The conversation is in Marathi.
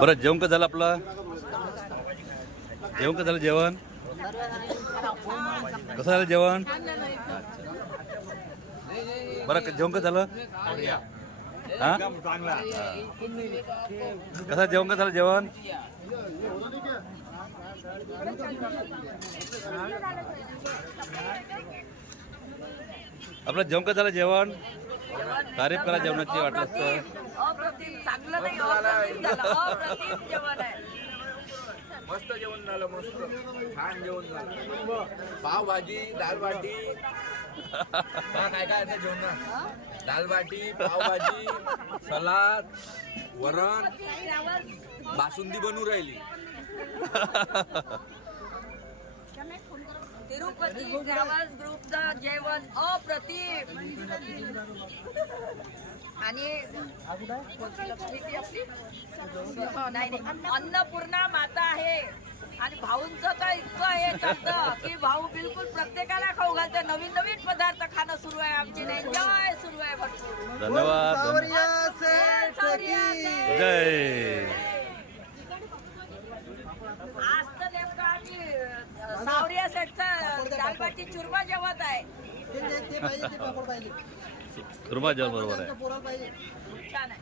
बरं जेवण का झालं आपलं? जेवण का झालं? जेवण कसं झालं जेवण? बरं जेवण का झालं? हा कसं जेवण का झालं जेवण? आपलं जेवण का झालं जेवण? तारीफ करा जेवणाची वाटलं असतं. चांगलं नाही, अप्रतिम झालं, अप्रतिम जेवण आहे. मस्त जेवण झालं, मस्त छान जेवण झालं. पावभाजी, दाल बाटी काय काय आहे जेवण? दाल बाटी, पावभाजी, सलाद, वरण, बासुंदी बनवून राहिली. तिरुपती ट्रॅव्हल्स ग्रुपचं जेवण अप्रतिम. आणि नाही अन्नपूर्णा माता आहे. आणि भाऊंचं तर इतकं हे चालतं की भाऊ बिलकुल प्रत्येकाला खाऊ घालते. नवीन नवीन पदार्थ खाणं सुरू आहे, आमची एन्जॉय सुरू आहे भरपूर. धन्यवाद. जय. आज तर नेमका आम्ही सावरिया सेटचा दालबाटी चुरमा जेवत आहे. चुरमा जेवण बरोबर आहे. छान आहे.